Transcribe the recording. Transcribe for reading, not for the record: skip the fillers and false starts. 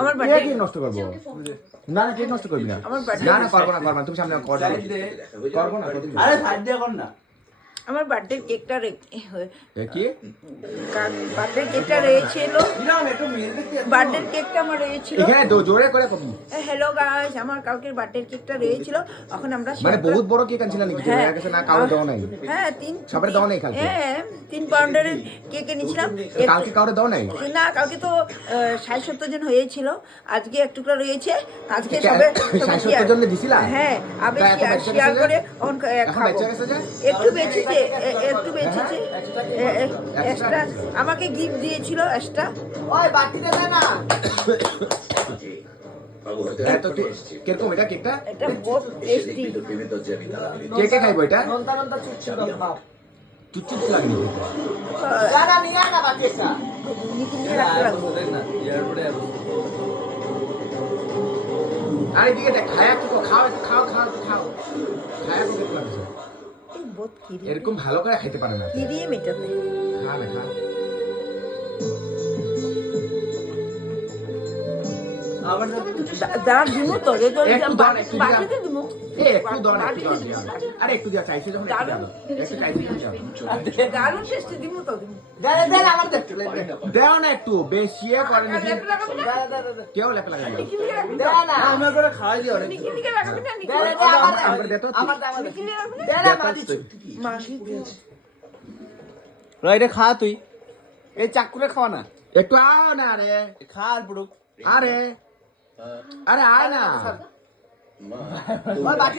আমার বার্থডে নষ্ট করবো না কেক নষ্ট করবি না না করবো না তুমি সামনে করবো না আরে সাইড দিয়ে কর না আমার বার্থডে কেকটা কি বার্থডে কেকটা রয়েছিল বার্থডে কেকটা আমার রয়েছিল এখানে জোরে করে কবি হ্যালো গাইস আমার কালকের বার্থডে কেকটা রয়েছিল এখন আমরা মানে বহুত বড় কেক আনছিলা নাকি তুমি আগে না কাউরে দাও নাই হ্যাঁ সবারে দাও নাই কালকে হ্যাঁ 3 পাউন্ডের কেক এনেছিলাম কালকে কাউরে দাও নাই না কালকে তো 60-70 জন হয়েছিল আজকে এক টুকরা রয়েছে আজকে সবে 60-70 জন দিছিলা হ্যাঁ আমি শেয়ার করে খাবো একটু বেঁচেছে এক্সট্রা আমাকে গিফট দিয়েছিল এক্সট্রা ওই বাটিতে দে না এত কিরকম এটা কেকটা এটা বহুত টেস্টি কে খাইবো এটা নন্তা নন্তা চুচু বাপ চুচুচ লাগনি জানা নিয়া না বাটিটা নিয়ে রাখতে লাগবো না এয়ারপোর্টে আরে দিকে দেখ খায়া কি খাও খায়া কি কেক লাগছে এই বহুত কিরি এরকম ভালো করে খেতে পারে না কিরি মেটাতে খা না খা আবার দাঁড় দিমু তো রে তো একটু দাঁড়, একটু দাঁড়। বাকিতে দিমু একটু দাও আরে একটু দিয়া চাইছে যখন একটু দাও একটু চাইছে যাও দারুণ টেস্টি দিমু তো দিমু দে দে আমার দে দাও না একটু বেশি করে নাকি লেপ লাগাবি না কেউ লেপে লাগাই নিখিল রাখবি দে না আমি করে খাওয়াই দিও রে নিখিল দিকে রাখবি না দে নিখিল দে আমার দে তো আমার নিখিল রাখবি না দে না মাটি মাগি রাইরে খা তুই এই চাকুরে খাওয়া না একটু আও না রে খা আর পুরো আরে আরে আয় না ওই বাটি